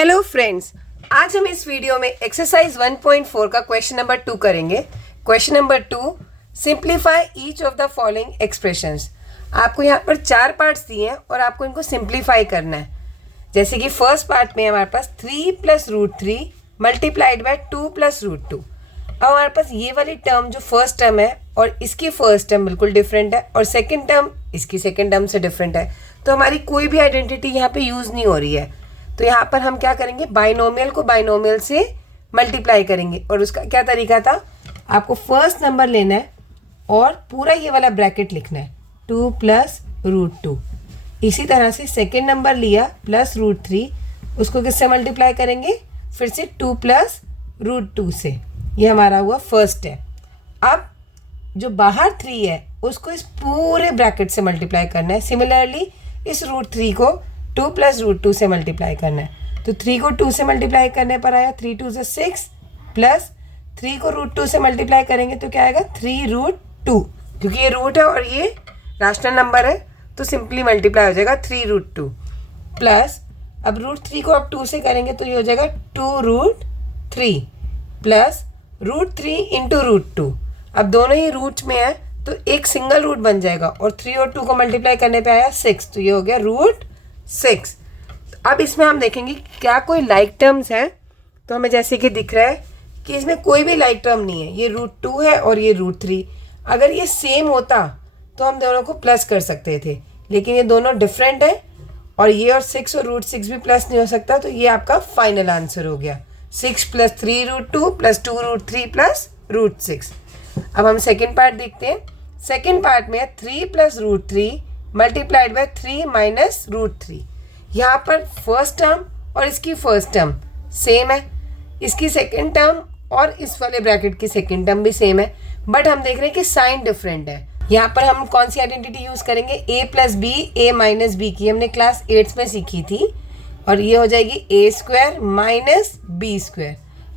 Hello friends, आज हम इस वीडियो में एक्सरसाइज 1.4 का क्वेश्चन नंबर 2 करेंगे। Question number 2, simplify each of the following expressions. आपको यहाँ पर 4 पार्ट्स दिए हैं और आपको इनको सिंप्लीफाई करना है। जैसे कि फर्स्ट पार्ट में हमारे पास 3 + √3 मल्टीप्लाइड बाय 2 + √2। अब हमारे पास ये वाली टर्म जो फर्स्ट टर्म है और इसकी फर्स्ट टर्म बिल्कुल डिफरेंट है और सेकेंड टर्म इसकी सेकेंड टर्म से डिफरेंट है, तो हमारी कोई भी आइडेंटिटी यहाँ पे यूज़ नहीं हो रही है। तो यहाँ पर हम क्या करेंगे, बाइनोमियल को बाइनोमियल से मल्टीप्लाई करेंगे। और उसका क्या तरीका था, आपको फर्स्ट नंबर लेना है और पूरा ये वाला ब्रैकेट लिखना है 2 + √2। इसी तरह से सेकेंड नंबर लिया +√3, उसको किससे मल्टीप्लाई करेंगे, फिर से 2 + √2 से। ये हमारा हुआ फर्स्ट है। अब जो बाहर 3 है उसको इस पूरे ब्रैकेट से मल्टीप्लाई करना है। सिमिलरली इस √3 को 2 + √2 से मल्टीप्लाई करना है। तो 3 को 2 से मल्टीप्लाई करने पर आया 3 × 2 = 6 प्लस 3 को √2 से मल्टीप्लाई करेंगे तो क्या आएगा 3√2। क्योंकि ये रूट है और ये रैशनल नंबर है तो सिंपली मल्टीप्लाई हो जाएगा 3√2 प्लस, अब √3 को अब 2 से करेंगे तो ये हो जाएगा 2√3 प्लस √3 × √2। अब दोनों ही रूट में है तो एक सिंगल रूट बन जाएगा और 3 और 2 को मल्टीप्लाई करने पे आया 6, तो ये हो गया √6। अब इसमें हम देखेंगे क्या कोई लाइक टर्म्स है, तो हमें जैसे कि दिख रहा है कि इसमें कोई भी लाइक टर्म नहीं है। ये √2 है और ये √3। अगर ये सेम होता तो हम दोनों को प्लस कर सकते थे, लेकिन ये दोनों डिफरेंट है और ये और 6 और √6 भी प्लस नहीं हो सकता। तो ये आपका फाइनल आंसर हो गया 6 + 3√2 + 2√3 + √6। अब हम सेकेंड पार्ट देखते हैं। सेकेंड पार्ट में 3 + √3 मल्टीप्लाइड बाय 3 - √3। यहाँ पर फर्स्ट टर्म और इसकी फर्स्ट टर्म सेम है, इसकी सेकेंड टर्म और इस वाले ब्रैकेट की सेकेंड टर्म भी सेम है, बट हम देख रहे हैं कि साइन डिफरेंट है। यहाँ पर हम कौन सी आइडेंटिटी यूज़ करेंगे, a + b a - b की हमने क्लास 8 में सीखी थी और ये हो जाएगी a² - b²।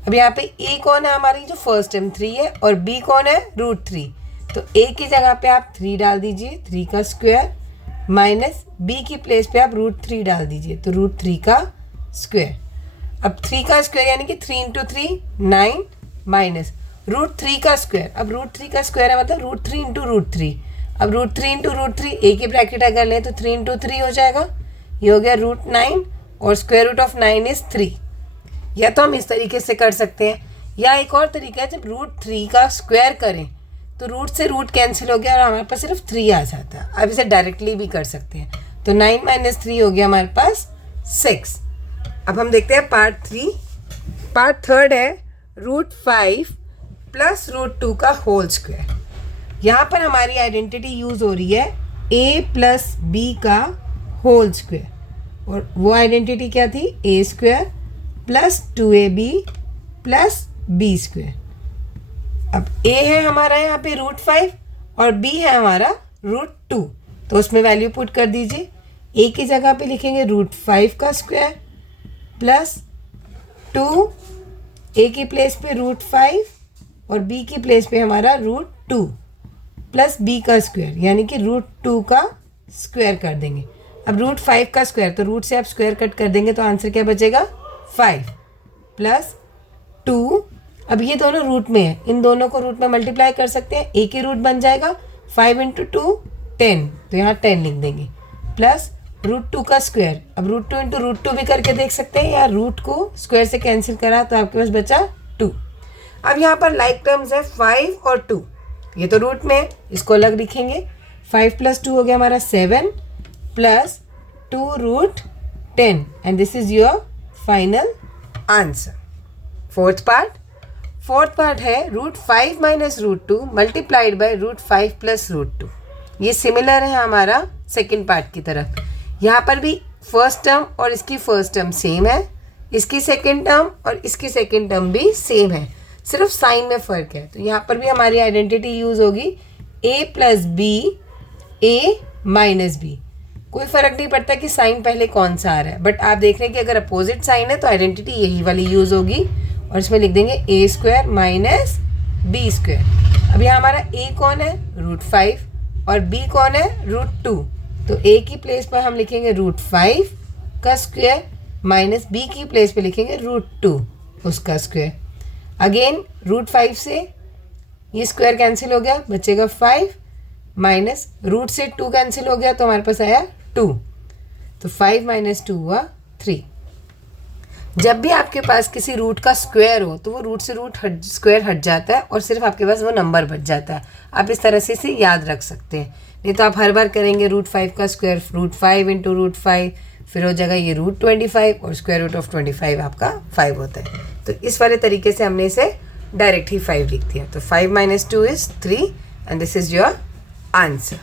अब यहाँ पे a कौन है, हमारी जो फर्स्ट टर्म 3 है और b कौन है √3। तो a की जगह पे आप 3 डाल दीजिए, 3 का स्क्वायर माइनस b की प्लेस पे आप √3 डाल दीजिए तो √3 का स्क्वायर। अब 3 का स्क्वायर यानी कि 3 × 3 9 माइनस √3 का स्क्वायर। अब √3 का स्क्वायर है मतलब √3 × √3। अब √3 × √3 एक ही ब्रैकेट अगर लें तो 3 × 3 हो जाएगा, ये हो गया √9 और √9 = 3। या तो हम इस तरीके से कर सकते हैं, या एक और तरीका है, जब √3 का स्क्वायर करें तो रूट से रूट कैंसिल हो गया और हमारे पास सिर्फ 3 आ जाता है। अब इसे डायरेक्टली भी कर सकते हैं, तो 9 - 3 हो गया हमारे पास 6। अब हम देखते हैं पार्ट 3। पार्ट थर्ड है √5 + √2 का होल स्क्वायर। यहाँ पर हमारी आइडेंटिटी यूज़ हो रही है a + b का होल स्क्वायर, और वो आइडेंटिटी क्या थी, a² + 2ab + b²। अब a है हमारा यहाँ पे √5 और b है हमारा √2, तो उसमें वैल्यू पुट कर दीजिए। a की जगह पे लिखेंगे √5 का स्क्वायर प्लस 2, a की प्लेस पे √5 और b की प्लेस पे हमारा √2 प्लस b का स्क्वायर यानी कि √2 का स्क्वायर कर देंगे। अब √5 का स्क्वायर, तो रूट से आप स्क्वायर कट कर देंगे तो आंसर क्या बचेगा 5 प्लस 2। अब ये दोनों रूट में है, इन दोनों को रूट में मल्टीप्लाई कर सकते हैं, एक ही रूट बन जाएगा 5 × 2 10, तो यहाँ 10 लिख देंगे प्लस √2 का स्क्वायर। अब √2 × √2 भी करके देख सकते हैं, या रूट को स्क्वायर से कैंसिल करा तो आपके पास बचा 2। अब यहाँ पर लाइक टर्म्स है 5 और 2, ये तो रूट में है, इसको अलग लिखेंगे। 5 + 2 हो गया हमारा 7 plus 2√10 and this is your final answer. Fourth part है √5 - √2 मल्टीप्लाइड बाय √5 + √2। ये सिमिलर है हमारा सेकेंड पार्ट की तरफ। यहाँ पर भी फर्स्ट टर्म और इसकी फर्स्ट टर्म सेम है, इसकी सेकेंड टर्म और इसकी सेकेंड टर्म भी सेम है, सिर्फ साइन में फ़र्क है। तो यहाँ पर भी हमारी आइडेंटिटी यूज़ होगी a + b a - b। कोई फ़र्क नहीं पड़ता कि साइन पहले कौन सा आ रहा है, बट आप देख रहे हैं कि अगर अपोजिट साइन है तो आइडेंटिटी यही वाली यूज़ होगी और इसमें लिख देंगे a² - b²। अब यहाँ हमारा a कौन है √5 और b कौन है √2, तो a की प्लेस पर हम लिखेंगे √5 का स्क्वायर माइनस बी की प्लेस पे लिखेंगे √2 उसका स्क्वायर। अगेन √5 से ये स्क्वायर कैंसिल हो गया, बचेगा 5 माइनस रूट से 2 कैंसिल हो गया तो हमारे पास आया 2, तो 5 माइनस 2 हुआ 3। जब भी आपके पास किसी रूट का स्क्वायर हो तो वो रूट से स्क्वायर हट जाता है और सिर्फ आपके पास वो नंबर बच जाता है। आप इस तरह से इसे याद रख सकते हैं, नहीं तो आप हर बार करेंगे √5 का स्क्वायर √5 इंटू √5, फिर हो जाएगा ये √25 और स्क्वायर रूट ऑफ 25 आपका 5 होता है। तो इस वाले तरीके से हमने इसे डायरेक्ट ही 5 लिख दिया। तो 5 minus 2 is 3 and this is your answer.